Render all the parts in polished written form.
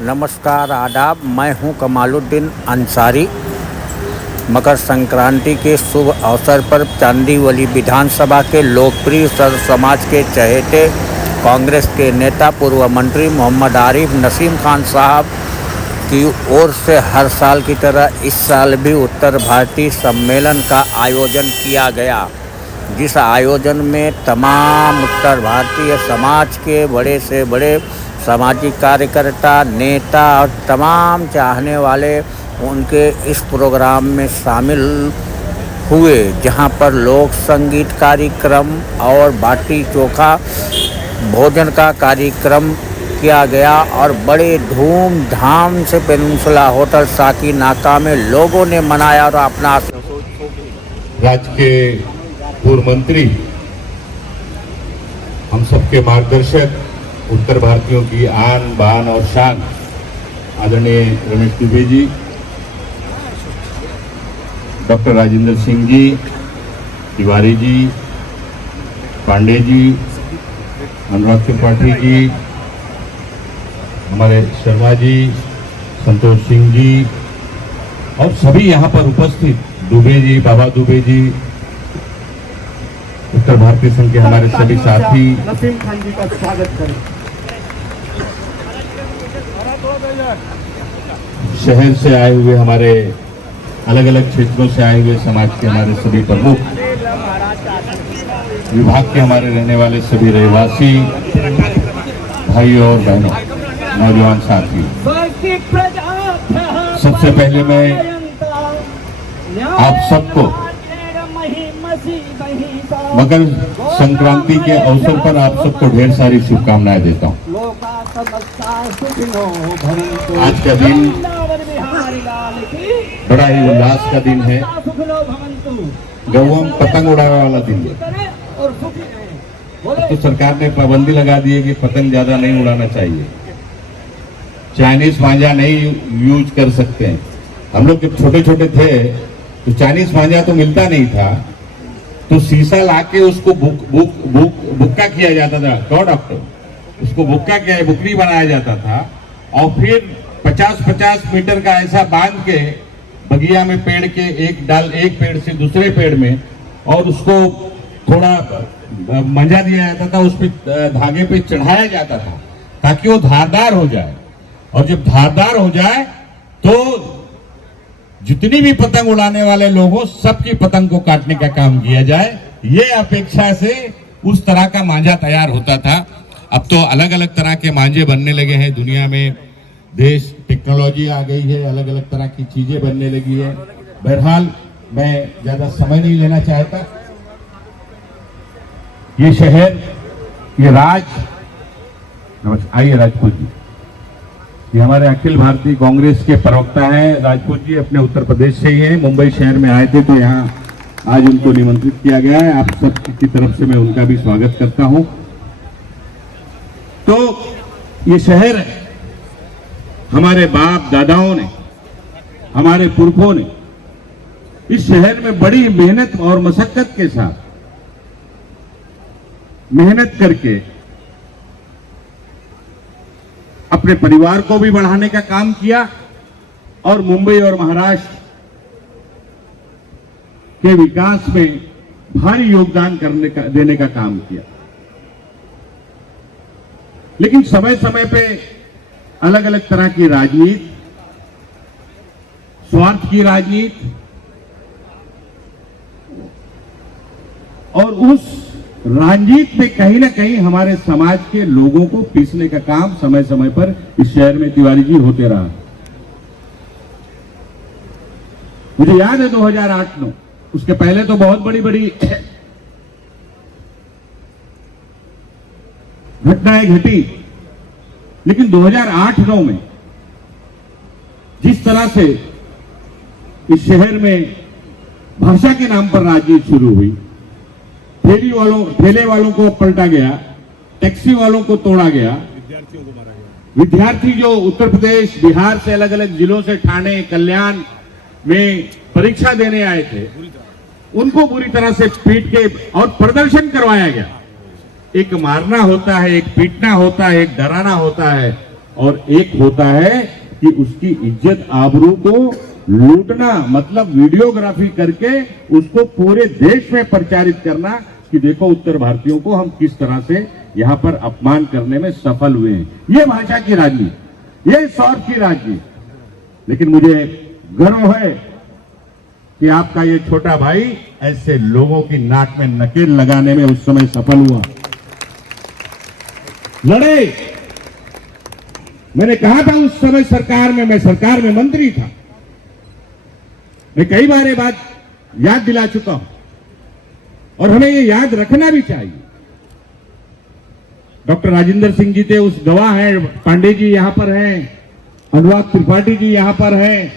नमस्कार आदाब, मैं हूं कमालुद्दीन अंसारी। मकर संक्रांति के शुभ अवसर पर चांदीवली विधानसभा के लोकप्रिय सर्व समाज के चहेते कांग्रेस के नेता पूर्व मंत्री मोहम्मद आरिफ नसीम खान साहब की ओर से हर साल की तरह इस साल भी उत्तर भारतीय सम्मेलन का आयोजन किया गया, जिस आयोजन में तमाम उत्तर भारतीय समाज के बड़े से बड़े सामाजिक कार्यकर्ता, नेता और तमाम चाहने वाले उनके इस प्रोग्राम में शामिल हुए, जहां पर लोक संगीत कार्यक्रम और बाटी चोखा भोजन का कार्यक्रम किया गया और बड़े धूमधाम से पेनिनसुला होटल साकी नाका में लोगों ने मनाया और अपना राज्य के पूर्व मंत्री, हम सबके मार्गदर्शक, उत्तर भारतीयों की आन बान और शान आदरणीय रमेश दुबे जी, डॉक्टर राजेंद्र सिंह जी, तिवारी जी, पांडे जी, अनुराग त्रिपाठी जी, हमारे शर्मा जी, संतोष सिंह जी और सभी यहाँ पर उपस्थित दुबे जी, बाबा दुबे जी, उत्तर भारतीय संघ के हमारे सभी साथी, नसीम खान जी का स्वागत करें। शहर से आए हुए हमारे अलग अलग क्षेत्रों से आए हुए समाज के हमारे सभी प्रमुख, विभाग के हमारे रहने वाले सभी रहवासी भाइयों और बहनों, नौजवान साथी, सबसे पहले मैं आप सबको मकर संक्रांति के अवसर पर आप सबको ढेर सारी शुभकामनाएं देता हूं। आज का दिन बड़ा ही उल्लास का दिन है। गौओं में पतंग उड़ाने वाला दिन है। तो सरकार ने पाबंदी लगा दी है कि पतंग ज्यादा नहीं उड़ाना चाहिए, चाइनीज मांझा नहीं यूज कर सकते हैं। हम लोग जब छोटे छोटे थे तो चाइनीज मांझा तो मिलता नहीं था, तो शीशा लाके उसको बुक्का किया जाता था, कौ डॉक्टर, उसको बुकरी बनाया जाता था और फिर 50-50 मीटर का ऐसा बांध के बगिया में पेड़ के एक पेड़ से दूसरे पेड़ में, और उसको थोड़ा मंजा दिया जाता था, उस पे धागे पे चढ़ाया जाता था ताकि वो धारदार हो जाए, और जब धारदार हो जाए तो जितनी भी पतंग उड़ाने वाले लोग हो सबकी पतंग को काटने का काम किया जाए। ये अपेक्षा से उस तरह का मांझा तैयार होता था। अब तो अलग अलग तरह के मांझे बनने लगे हैं दुनिया में, देश टेक्नोलॉजी आ गई है, अलग अलग तरह की चीजें बनने लगी है। बहरहाल मैं ज्यादा समय नहीं लेना चाहता। ये शहर, ये आइए राजपूत जी, ये हमारे अखिल भारतीय कांग्रेस के प्रवक्ता हैं। राजपूत जी अपने उत्तर प्रदेश से ही हैं, मुंबई शहर में आए थे तो यहाँ आज उनको निमंत्रित किया गया है। आप सब की तरफ से मैं उनका भी स्वागत करता हूं। तो ये शहर हमारे बाप दादाओं ने, हमारे पुरखों ने इस शहर में बड़ी मेहनत और मशक्कत के साथ मेहनत करके अपने परिवार को भी बढ़ाने का काम किया और मुंबई और महाराष्ट्र के विकास में भारी योगदान देने का काम किया। लेकिन समय समय पे अलग अलग तरह की राजनीति, स्वार्थ की राजनीति और उस राजनीति में कहीं ना कहीं हमारे समाज के लोगों को पीसने का काम समय समय पर इस शहर में तिवारी जी होते रहा। मुझे याद है 2008-9, उसके पहले तो बहुत बड़ी बड़ी घटनाएं घटी, लेकिन 2008-9 में जिस तरह से इस शहर में भाषा के नाम पर राजनीति शुरू हुई, ठेले वालों को पलटा गया, टैक्सी वालों को तोड़ा गया, विद्यार्थी जो उत्तर प्रदेश, बिहार से अलग अलग जिलों से ठाणे, कल्याण में परीक्षा देने आए थे, उनको बुरी तरह से पीट के और प्रदर्शन करवाया गया। एक मारना होता है, एक पीटना होता है, एक डराना होता है, और एक होता है कि उसकी इज्जत आबरू को लूटना, मतलब वीडियोग्राफी करके उसको पूरे देश में प्रचारित करना कि देखो उत्तर भारतीयों को हम किस तरह से यहाँ पर अपमान करने में सफल हुए हैं। ये भाषा की राजनीति, ये स्वार्थ की राजनीति। लेकिन मुझे गर्व है कि आपका ये छोटा भाई ऐसे लोगों की नाक में नकेल लगाने में उस समय सफल हुआ, लड़े। मैंने कहा था उस समय सरकार में, मैं सरकार में मंत्री था, मैं कई बार ये बात याद दिला चुका हूं और हमें ये याद रखना भी चाहिए। डॉक्टर राजेंद्र सिंह जी थे, उस गवाह हैं, पांडे जी यहां पर हैं, अनुराग त्रिपाठी जी यहां पर हैं।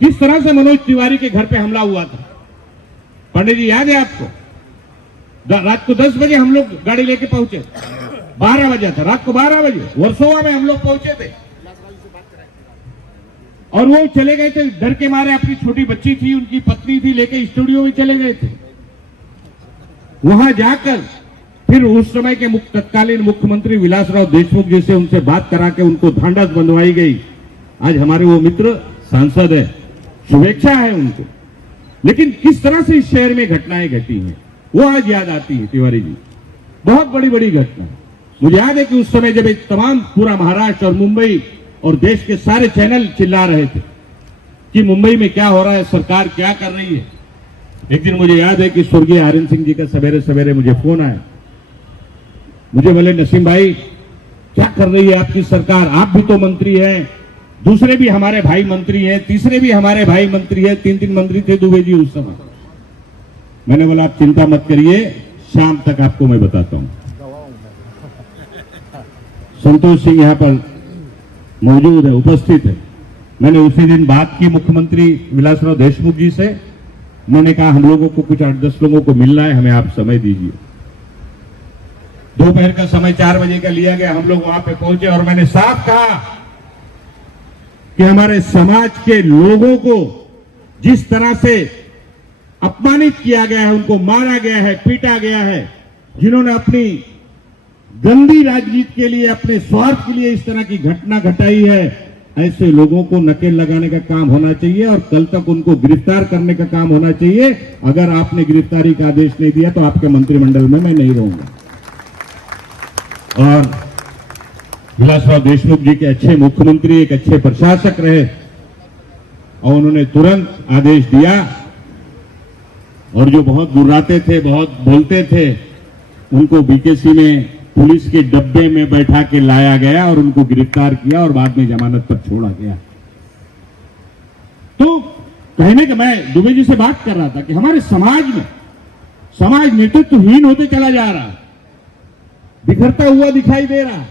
किस तरह से मनोज तिवारी के घर पे हमला हुआ था, पांडे जी याद है आपको? रात को 10 बजे हम लोग गाड़ी लेके पहुंचे, 12 बजा था, रात को 12 बजे वर्सोवा में हम लोग पहुंचे थे और वो चले गए थे डर के मारे। अपनी छोटी बच्ची थी, उनकी पत्नी थी, लेके स्टूडियो में चले गए थे। वहां जाकर फिर उस समय के तत्कालीन मुख्यमंत्री विलासराव देशमुख जी से उनसे बात करा के उनको ढांढस बंधवाई गई। आज हमारे वो मित्र सांसद है, शुभेच्छा है उनको। लेकिन किस तरह से इस शहर में घटनाएं घटी हैं वो आज याद आती है तिवारी जी, बहुत बड़ी बड़ी घटना। मुझे याद है कि उस समय जब एक तमाम पूरा महाराष्ट्र और मुंबई और देश के सारे चैनल चिल्ला रहे थे कि मुंबई में क्या हो रहा है, सरकार क्या कर रही है। एक दिन मुझे याद है कि स्वर्गीय आर्यन सिंह जी का सवेरे सवेरे मुझे फोन आया, मुझे बोले नसीम भाई क्या कर रही है आपकी सरकार, आप भी तो मंत्री हैं, दूसरे भी हमारे भाई मंत्री हैं, तीसरे भी हमारे भाई मंत्री हैं, 3 मंत्री थे दुबे जी उस समय। मैंने बोला आप चिंता मत करिए, शाम तक आपको मैं बताता हूं। संतोष सिंह यहां पर मौजूद है, उपस्थित है। मैंने उसी दिन बात की मुख्यमंत्री विलासराव देशमुख जी से। मैंने कहा हम लोगों को कुछ 8-10 लोगों को मिलना है, हमें आप समय दीजिए। दोपहर का समय 4 बजे का लिया गया, हम लोग वहां पे पहुंचे और मैंने साफ कहा कि हमारे समाज के लोगों को जिस तरह से अपमानित किया गया है, उनको मारा गया है, पीटा गया है, जिन्होंने अपनी गंदी राजनीति के लिए, अपने स्वार्थ के लिए इस तरह की घटना घटाई है, ऐसे लोगों को नकेल लगाने का काम होना चाहिए और कल तक उनको गिरफ्तार करने का काम होना चाहिए। अगर आपने गिरफ्तारी का आदेश नहीं दिया तो आपके मंत्रिमंडल में मैं नहीं रहूंगा। और विलासराव देशमुख जी के अच्छे मुख्यमंत्री, एक अच्छे प्रशासक रहे और उन्होंने तुरंत आदेश दिया। और जो बहुत गुर्राते थे, बहुत बोलते थे, उनको बीकेसी में पुलिस के डब्बे में बैठा के लाया गया और उनको गिरफ्तार किया और बाद में जमानत पर छोड़ा गया। तो कहने का मैं दुबे जी से बात कर रहा था कि हमारे समाज में समाज नेतृत्वहीन होते चला जा रहा है, बिखरता हुआ दिखाई दे रहा है,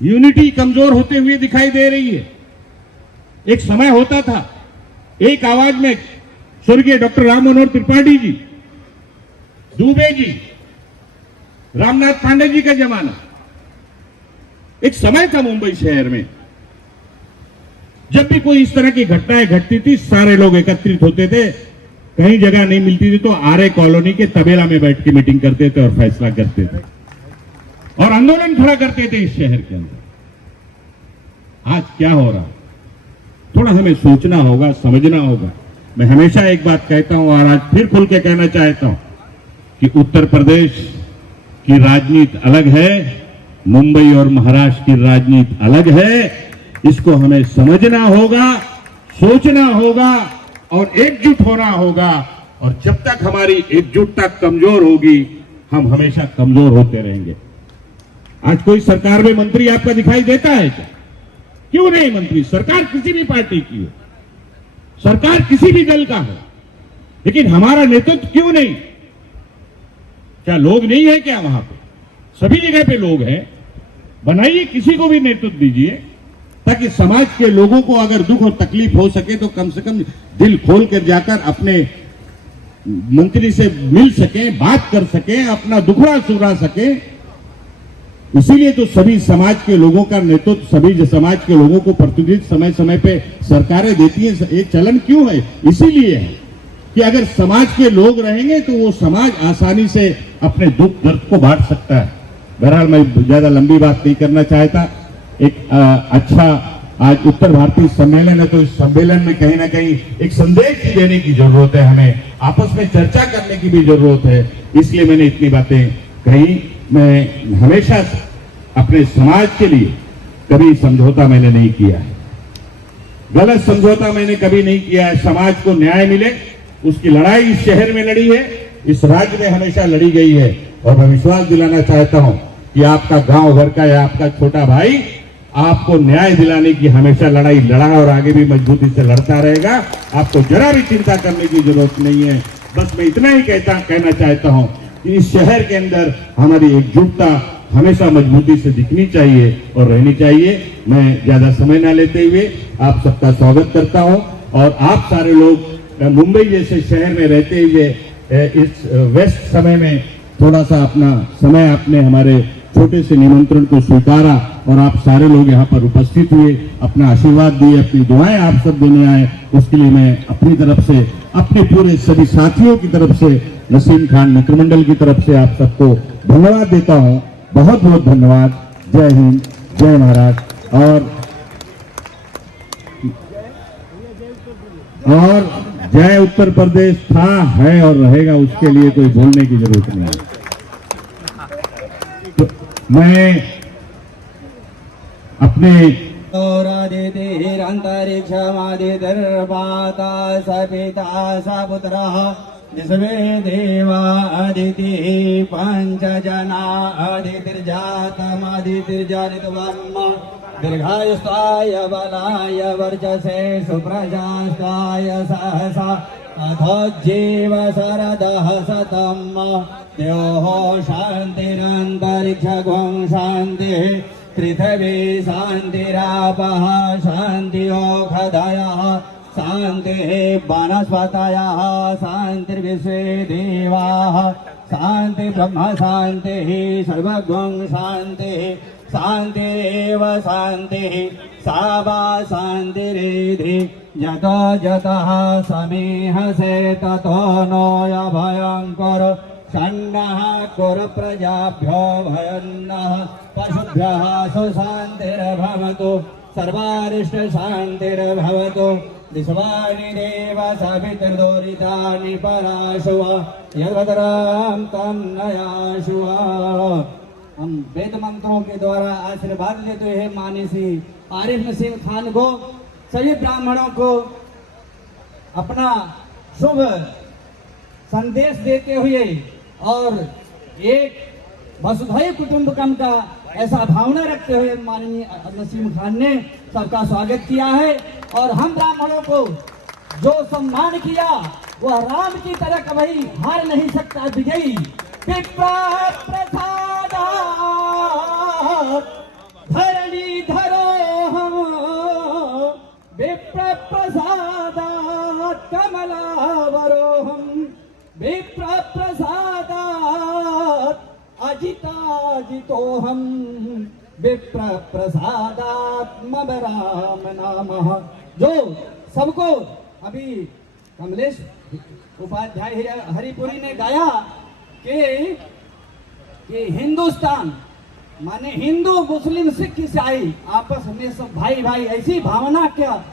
यूनिटी कमजोर होते हुए दिखाई दे रही है। एक समय होता था, एक आवाज में स्वर्गीय डॉक्टर राम मनोहर त्रिपाठी जी, दुबे जी, रामनाथ पांडे जी का जमाना, एक समय था मुंबई शहर में, जब भी कोई इस तरह की घटनाएं घटती थी सारे लोग एकत्रित होते थे। कहीं जगह नहीं मिलती थी तो आर्य कॉलोनी के तबेला में बैठ के मीटिंग करते थे और फैसला करते थे और आंदोलन खड़ा करते थे इस शहर के अंदर। आज क्या हो रहा, थोड़ा हमें सोचना होगा, समझना होगा। मैं हमेशा एक बात कहता हूं और आज फिर खुल के कहना चाहता हूं कि उत्तर प्रदेश की राजनीति अलग है, मुंबई और महाराष्ट्र की राजनीति अलग है। इसको हमें समझना होगा, सोचना होगा और एकजुट होना होगा। और जब तक हमारी एकजुटता कमजोर होगी, हम हमेशा कमजोर होते रहेंगे। आज कोई सरकार में मंत्री आपका दिखाई देता है क्या? क्यों नहीं मंत्री? सरकार किसी भी पार्टी की हो, सरकार किसी भी दल का हो, लेकिन हमारा नेतृत्व क्यों नहीं? क्या लोग नहीं है क्या वहां पे? सभी जगह पे लोग हैं। बनाइए, किसी को भी नेतृत्व दीजिए ताकि समाज के लोगों को अगर दुख और तकलीफ हो सके तो कम से कम दिल खोल कर जाकर अपने मंत्री से मिल सके, बात कर सके, अपना दुखड़ा सुना सके। इसीलिए तो सभी समाज के लोगों का नेतृत्व, सभी समाज के लोगों को प्रतिनिधित्व समय समय पे सरकारें देती हैं। ये चलन क्यों है? इसीलिए है कि अगर समाज के लोग रहेंगे तो वो समाज आसानी से अपने दुख दर्द को बांट सकता है। बहरहाल मैं ज्यादा लंबी बात नहीं करना चाहता। एक अच्छा आज उत्तर भारतीय सम्मेलन है, तो इस सम्मेलन में कहीं ना कहीं एक संदेश देने की जरूरत है, हमें आपस में चर्चा करने की भी जरूरत है। इसलिए मैंने इतनी बातें कही। मैं हमेशा अपने समाज के लिए कभी समझौता मैंने नहीं किया है, गलत समझौता मैंने कभी नहीं किया है। समाज को न्याय मिले उसकी लड़ाई इस शहर में लड़ी है, इस राज्य में हमेशा लड़ी गई है। और मैं विश्वास दिलाना चाहता हूं कि आपका गांव घर का या आपका छोटा भाई आपको न्याय दिलाने की हमेशा लड़ाई लड़ा और आगे भी मजबूती से लड़ता रहेगा। आपको जरा भी चिंता करने की जरूरत नहीं है। बस मैं इतना ही कहना चाहता हूं कि इस शहर के अंदर हमारी एकजुटता हमेशा मजबूती से दिखनी चाहिए और रहनी चाहिए। मैं ज्यादा समय ना लेते हुए आप सबका स्वागत करता हूं। और आप सारे लोग मुंबई जैसे शहर में रहते हुए इस व्यस्त समय में थोड़ा सा अपना समय आपने हमारे छोटे से निमंत्रण को स्वीकारा और आप सारे लोग यहाँ पर उपस्थित हुए, अपना आशीर्वाद दिए, अपनी दुआएं आप सब देने आए, उसके लिए मैं अपनी तरफ से, अपने पूरे सभी साथियों की तरफ से, नसीम खान मित्रमंडल की तरफ से आप सबको धन्यवाद देता हूँ। बहुत बहुत धन्यवाद। जय हिंद, जय महाराष्ट्र। और जय उत्तर प्रदेश था, है और रहेगा, उसके लिए कोई बोलने की जरूरत नहीं है। मैं अपने अंतरिक्षमादिर्वाता सपिता सपुत्रः विश्वे देवा अदितिः पंचजना अदितिर्जातमदितिर्जातम् दीर्घायुस्ताय बलाय वर्चसे सुप्रजास्ताय सहसा अथो जीव शरदः शतम् द्योः शान्तिरन्तरिक्षगुं शान्तिः पृथिवी शान्तिरापः शान्तिरोषधयः शान्तिः वनस्पतयः शान्तिर्विश्वे देवाः शान्ति ब्रह्म शान्तिः सर्वगुं शान्तिः शान्तिरेव शान्तिः सा वा शान्तिरेधि यतो यतः समीहसे ततो नो अभयङ्कर षण्णः कुरु प्रजाभ्यो भयन्नः पशुभ्यः सुशान्तिर्भवतु सर्वारिष्टशान्तिर्भवतु विश्वानि देव सवितर्दोरितानि पराशुव यद्वदरां तन्नयाशुव। हम वेद मंत्रों के द्वारा आशीर्वाद लेते हैं मानसी आरिफ नसीम खान को, सभी ब्राह्मणों को अपना शुभ संदेश देते हुए और एक वसुधैव कुटुंबकम का ऐसा भावना रखते हुए माननीय नसीम खान ने सबका स्वागत किया है। और हम ब्राह्मणों को जो सम्मान किया वह राम की तरह कभी हार नहीं सकता विजयी। प्रसाद धरणी धरो हम विप्र प्रसाद कमलावरो हम विप्र प्रसाद अजिताजितो हम विप्र प्रसादात्म राम नामः। जो सबको अभी कमलेश उपाध्याय हरिपुरी ने गाया कि हिंदुस्तान माने हिंदू मुस्लिम सिख ईसाई आपस में सब भाई भाई, ऐसी भावना क्या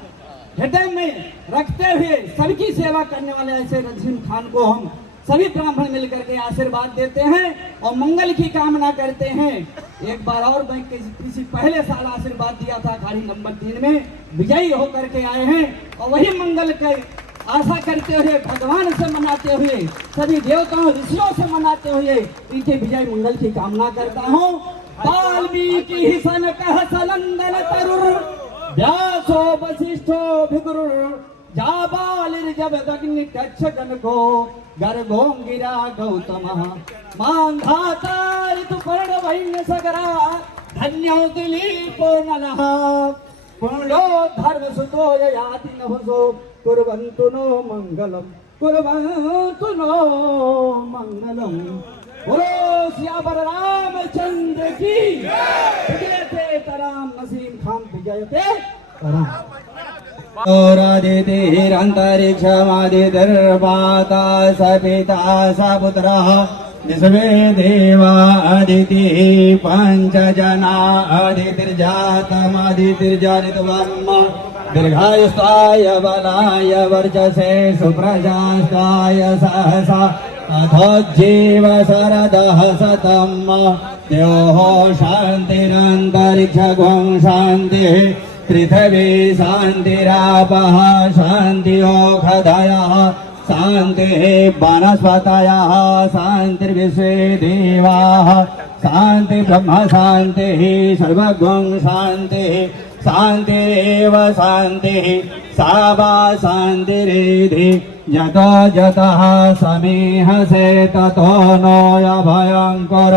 हृदय में रखते हुए सबकी सेवा करने वाले ऐसे नसीम खान को हम सभी ब्राह्मण मिलकर के आशीर्वाद देते हैं और मंगल की कामना करते हैं। एक बार और मैं किसी पहले साल आशीर्वाद दिया था खाली नंबर 3 में, विजयी होकर के आए हैं और वही मंगल के आशा करते हुए भगवान से मनाते हुए सभी देवताओं ऋषियों से मनाते हुए इनके विजय मंगल की कामना करता हूँ। वाल्मीकि सन कह सनंदन तरुर व्यासो वशिष्ठो भिगुरुर जाबालिर्जबदग्नि कच्छगन को गर्भो गिरा गौतमः मांधाता ऋतुपर्ण वैन्य सगरा धन्यो दिलीपो नलः पुण्यो धर्म सुतो याति नभसो कुर्वन्तु नो मंगलम कुर्वन्तु नो मंगलम। बोलो सियावर रामचंद्र की विजयते तराम नसीम खान विजयते तराम। अंतरिक्षमादिर्वाता सपिता सपुत्रः विश्वे देवा अदिति पंच जना अदितिर्जातमदितिर्जनितवम् दीर्घायुष्टाय बलाय वर्चसे सुप्रजाष्टाय सहसा अथोज्जीव शरदः शतम् द्योः शान्तिरन्तरिक्षगुं शान्तिः पृथिवी शान्तिरापः शान्तियोषधयः शान्तिः वनस्पतयः शान्तिर्विश्वे देवाः शान्ति ब्रह्म शान्तिः सर्वगुं शान्तिः शान्तिरेव शान्तिः सा वा शान्तिरेधि यतो यतः समीहसे ततो नोऽयभयङ्कर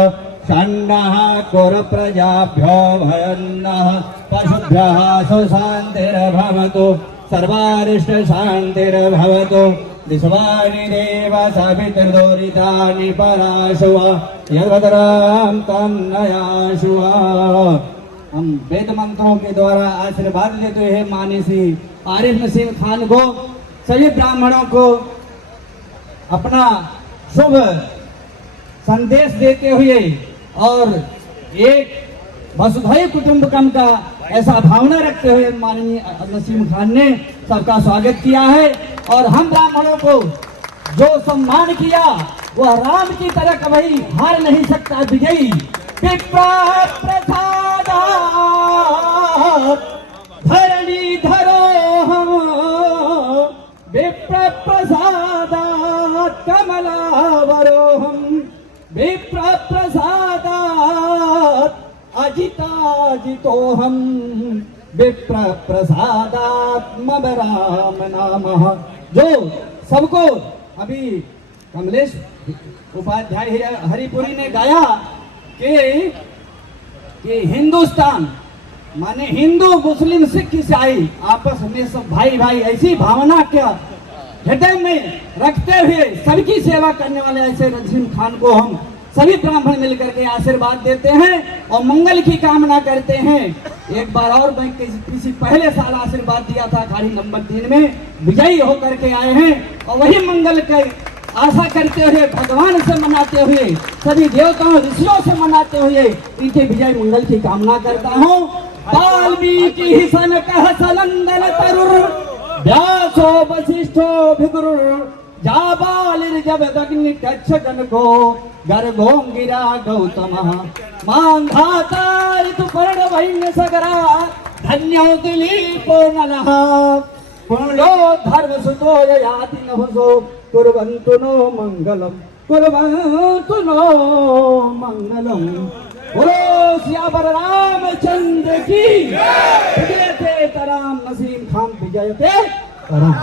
षण्णः कुरु प्रजाभ्यो भयन्नः पशुभ्यः सुशान्तिर्भवतु सर्वारिष्टशान्तिर्भवतु विश्वानि देव सवितुर्दुरितानि पराशुव यद्वदरां तन्नयाशुव। हम वेद मंत्रों के द्वारा आशीर्वाद देते हैं मानसी आरिफ नसीम खान को, सभी ब्राह्मणों को अपना शुभ संदेश देते हुए और एक वसुधैव कुटुंबकम का ऐसा भावना रखते हुए माननीय नसीम खान ने सबका स्वागत किया है। और हम ब्राह्मणों को जो सम्मान किया वह राम की तरह कभी हार नहीं सकता विजयी। प्रसादात् धरणी धरो हम विप्र प्रसादात् कमलावरो हम विप्र प्रसादात् अजिताजितो हम विप्र प्रसादात् मम राम नामः। जो सबको अभी कमलेश उपाध्याय हरिपुरी ने गाया कि हिंदुस्तान माने हिंदू मुस्लिम सिख ईसाई आपस में सब भाई भाई, ऐसी भावना क्या हृदय में रखते हुए सबकी सेवा करने वाले ऐसे नसीम खान को हम सभी ब्राह्मण मिलकर के आशीर्वाद देते हैं और मंगल की कामना करते हैं। एक बार और मैं किसी पहले साल आशीर्वाद दिया था खाली नंबर 3 में विजयी होकर के आए हैं और वही मंगल के आशा करते हुए भगवान से मनाते हुए सभी देवताओं ऋषियों से मनाते हुए इनके विजय मंगल की कामना करता हूँ। वाल्मीकि सन कह सलंदन तरुर व्यासो वशिष्ठो भिगुरुर जाबालिर्जब दग्नि कच्छगन को गर्भो गिरा गौतमः मांधाता ऋतु पर्ण वैन्य सगरा धन्यो दिलीपो नलः पूर्णो धर्म सुतो याति नभसो कुर्वन्तु नो मंगलम कुर्वन्तु नो मंगलम। बोलो सियावर रामचंद्र की। विजयते तराम नसीम खान विजयते तराम।